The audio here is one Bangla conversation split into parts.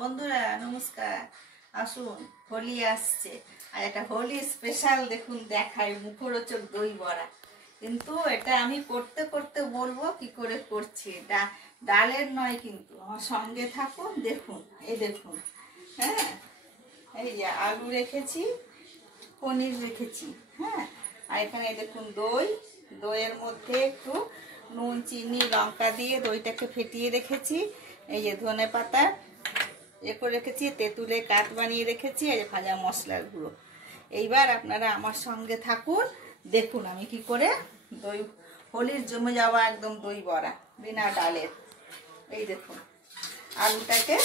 বন্ধুরা নমস্কার। আসুন, হোলি আসছে আর একটা হোলি স্পেশাল দেখুন দেখাই, মুখরোচক দই বড়া। কিন্তু এটা আমি করতে করতে বলবো কি করে করছি। ডালের নয়, কিন্তু আমার সঙ্গে থাকুন, দেখুন। এই দেখুন, হ্যাঁ, এই যে আলু রেখেছি, পনির রেখেছি, হ্যাঁ, আর এখানে দেখুন দইয়ের মধ্যে একটু নুন, চিনি, লঙ্কা দিয়ে দইটাকে ফেটিয়ে রেখেছি। এই যে ধনে পাতা করে রেখেছি, তেঁতুলের কাঠ বানিয়ে রেখেছি, এই যে ভাজা মশলার গুঁড়ো। এইবার আপনারা আমার সঙ্গে থাকুন, দেখুন আমি কি করে দই হোলির জমে যাওয়া একদম দই বড়া বিনা ডালের। এই দেখুন, আলুটাকে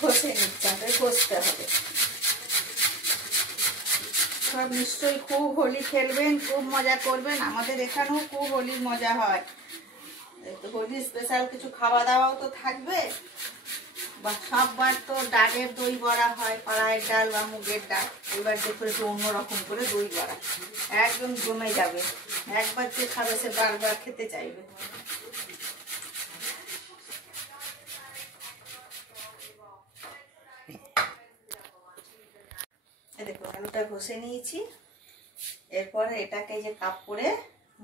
ঘষে নিচ্ছি, আমাদের ঘষতে হবে। সব নিশ্চয়ই খুব হোলি খেলবেন, খুব মজা করবেন। আমাদের এখানেও খুব হোলির মজা হয়। হোলি স্পেশাল কিছু খাওয়া দাওয়াও তো থাকবে। বা সববার তো ডালের দই বড়া হয়, কড়াইয়ের ডাল বা মুগের ডাল। এবার দেখো একটু অন্যরকম করে দই বড়া, একদম জমে যাবে। একবার যে খাবে সে বারবার খেতে চাইবে। দেখো আলুটা ঘষে নিয়েছি। এরপরে এটাকে যে কাপড়ের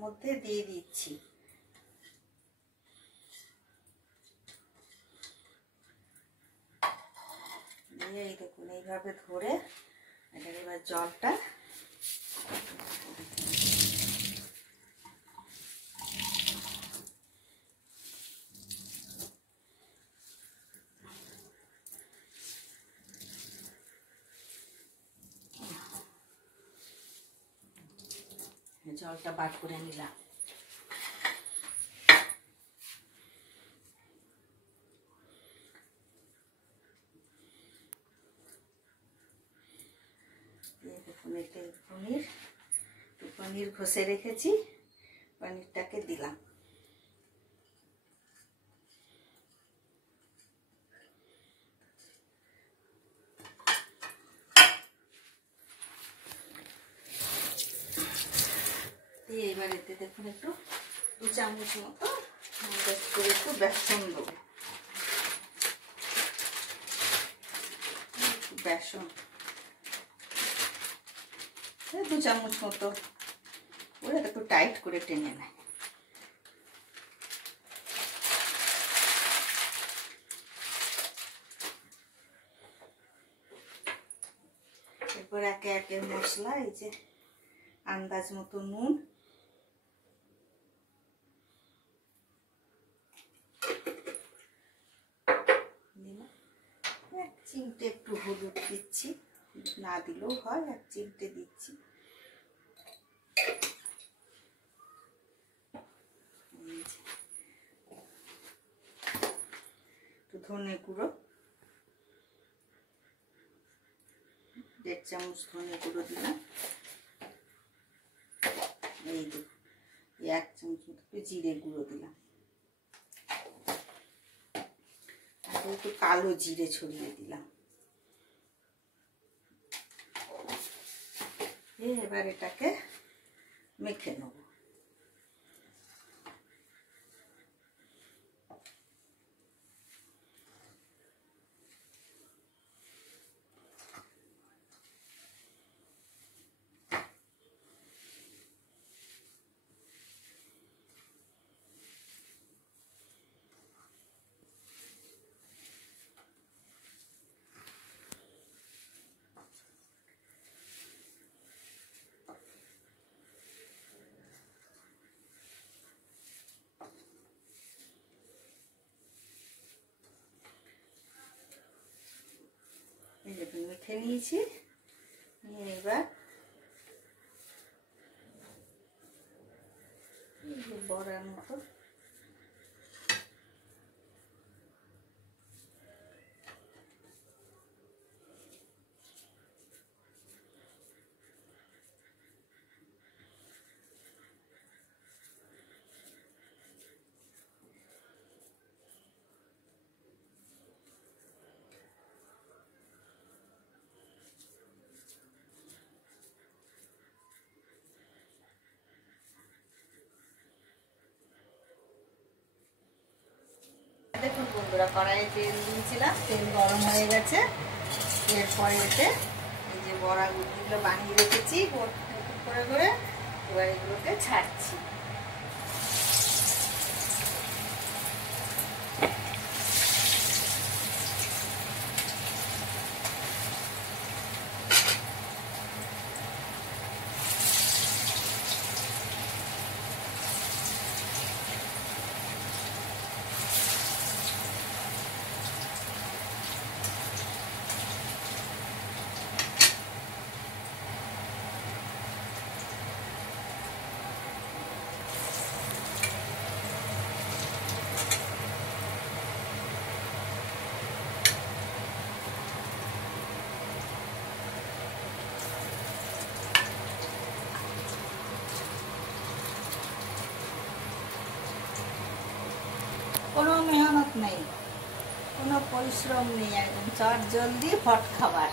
মধ্যে দিয়ে দিচ্ছি। দিয়ে এই দেখুন এইভাবে ধরে এটার এবার জলটা বার করে নিলাম। দেখুন এটা পনির ঘষে রেখেছি, পনিরটাকে দিলাম। দিয়ে এবার এতে দেখুন একটু 2 চামচ মতো করে একটু বেসন দেবো। বেসন 2 চামচ মতো ওরা একটু টাইট করে টেনে নেয়। এরপর একে একে মশলা, এই যে আন্দাজ মতো নুন, এক চিমটে একটু হলুদ দিচ্ছি, না দিলেও হয়, এক চিমটে দিচ্ছি। একটু ধনে গুঁড়ো, 1.5 চামচ ধনে গুঁড়ো দিলাম। এই দেখুন 1 চামচ মতো জিরে গুঁড়ো দিলাম। আর একটু কালো জিরে ছড়িয়ে দিলাম। এবার এটাকে মেখে নেব। এই দেখুন মেখে নিয়েছি। এবার বড়ার মতো দেখুন বন্ধুরা, কড়াইয়ে তেল দিয়েছিলাম, তেল গরম হয়ে গেছে। এরপরে এতে এই যে বড়াগুলো বানিয়ে রেখেছি করে করে, এবার এগুলোকে ছাড়ছি। কোনো মেহনত নেই, কোনো পরিশ্রম নেই, একদম চট জলদি ফট খাবার।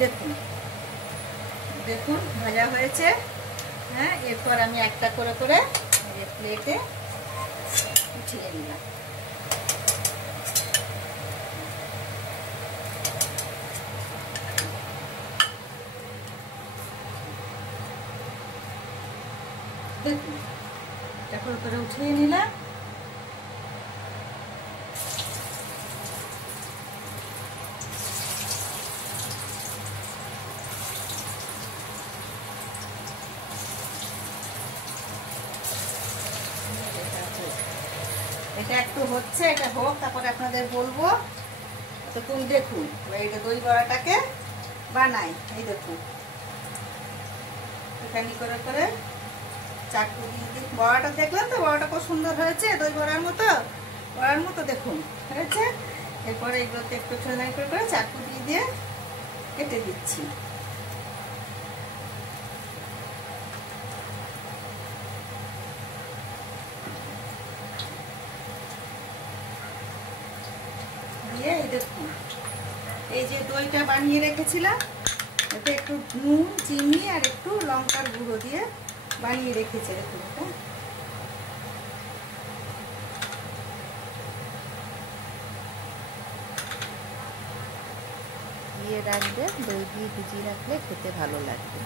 দেখুন দেখুন ভাজা হয়েছে। হ্যাঁ, এরপর আমি একটা করে করে প্লেটে উঠিয়ে নিলাম। দেখুন একটা করে করে উঠিয়ে নিলাম। এটা একটু হচ্ছে, এটা হোক, তারপরে আপনাদের বলবো। তখন দেখুন এইটা দই বড়াটাকে বানাই। এই দেখুন এখানে করে করে চাটু দিয়ে দিই। বড়াটা দেখলেন তো, বড়াটা খুব সুন্দর হয়েছে, দই বড়ার মতো দেখুন হয়েছে। এরপরে এগুলোতে একটু ছোট করে করে চাটু দিয়ে দিয়ে কেটে দিচ্ছি। এই দেখুন এই যে দইটা বানিয়ে রেখেছিলাম, এতে একটু নুন, চিনি আর একটু লঙ্কার গুঁড়ো দিয়ে বানিয়ে রেখেছি। দেখুন এটা দিয়ে রাখবে, দই দিয়ে ভিজিয়ে রাখলে খেতে ভালো লাগবে।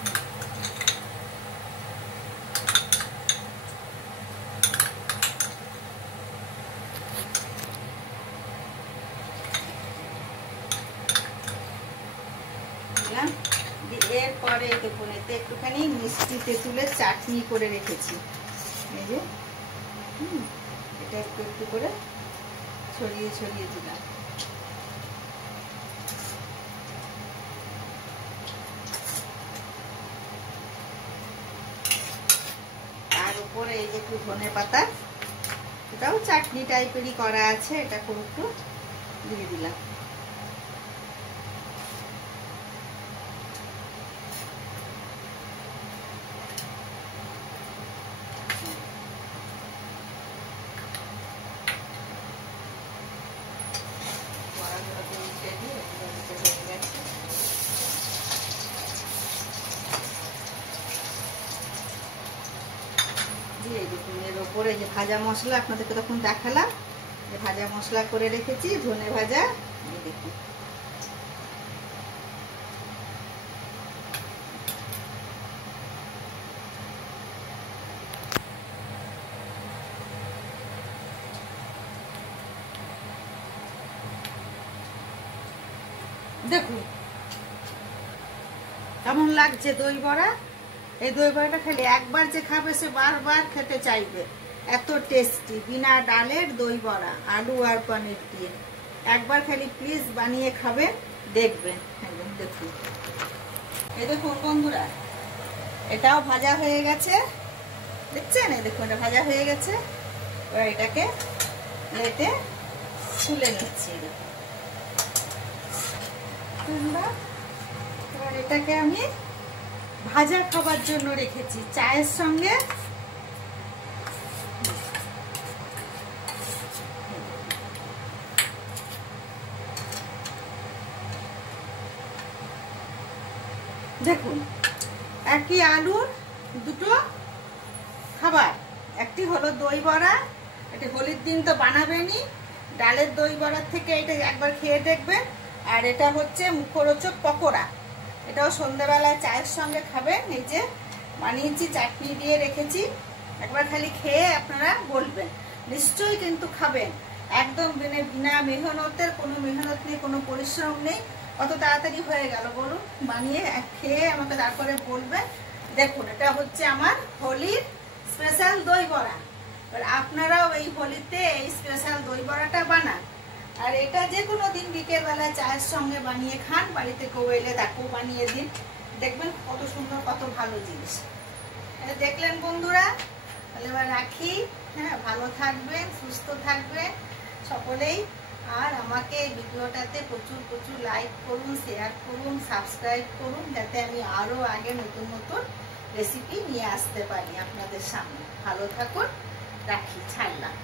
এরপরে দেখুন এতে একটুখানি মিষ্টি তেঁতুলের চাটনি করে রেখেছি। এই যে এটা একটু একটু করে ছড়িয়ে ছড়িয়ে দিলাম। তার উপরে এই যে একটু ধনে পাতা, এটাও চাটনি টাইপেরই করা আছে, এটা খুব একটু দিয়ে দিলাম। এর ওপরে যে ভাজা মশলা আপনাদেরকে তখন দেখালাম, যে ভাজা মশলা করে রেখেছি, ধনে ভাজা, দেখুন দেখুন কেমন লাগছে দই বড়া। এই দই বড়াটা খেলে একবার যে খাবে সে বারবার খেতে চাইবে, এত টেস্টি। বিনা ডালের দই বড়া, আলু আর পনির দিয়ে। একবার খালি প্লিজ বানিয়ে খাবেন, দেখবেন একদম। দেখুন এই দেখুন বন্ধুরা, এটাও ভাজা হয়ে গেছে, দেখছেন? এই দেখুন এটা ভাজা হয়ে গেছে। এবার এটাকে প্লেটে তুলে নিচ্ছি। এবার এটাকে আমি ভাজা খাবার জন্য রেখেছি, চায়ের সঙ্গে দেখুন, একই আলুর দুটো খাবার। একটি হলো দই বড়া, এটা হোলির দিন তো বানাবেনই, ডালের দই বড়ার থেকে এটা একবার খেয়ে দেখবেন। আর এটা হচ্ছে মুখরোচক পকোড়া, এটাও সন্ধ্যাবেলায় চায়ের সঙ্গে খাবেন। এই যে বানিয়েছি, চাটনি দিয়ে রেখেছি, একবার খালি খেয়ে আপনারা বলবেন, নিশ্চয়ই কিন্তু খাবেন। একদম বিনা মেহনতের, কোনো মেহনত নেই, কোনো পরিশ্রম নেই। কত তাড়াতাড়ি হয়ে গেল বলুন, বানিয়ে খেয়ে আমাকে তারপরে বলবেন। দেখুন, এটা হচ্ছে আমার হোলির স্পেশাল দই বড়া। এবার আপনারাও এই হোলিতে এই স্পেশাল দই বড়াটা বানান। আর এটা যে কোনো দিন বিকেলবেলায় চায়ের সঙ্গে বানিয়ে খান, বাড়িতে কেউ এলে তাকেও বানিয়ে দিন, দেখবেন কত সুন্দর, কত ভালো জিনিস। দেখলেন বন্ধুরা, তাহলে এবার রাখি। হ্যাঁ, ভালো থাকবেন, সুস্থ থাকবেন সকলেই। আর আমাকে এই ভিডিওটাতে প্রচুর প্রচুর লাইক করুন, শেয়ার করুন, সাবস্ক্রাইব করুন, যাতে আমি আরও আগে নতুন নতুন রেসিপি নিয়ে আসতে পারি আপনাদের সামনে। ভালো থাকুন, রাখি, ছাড়লাম।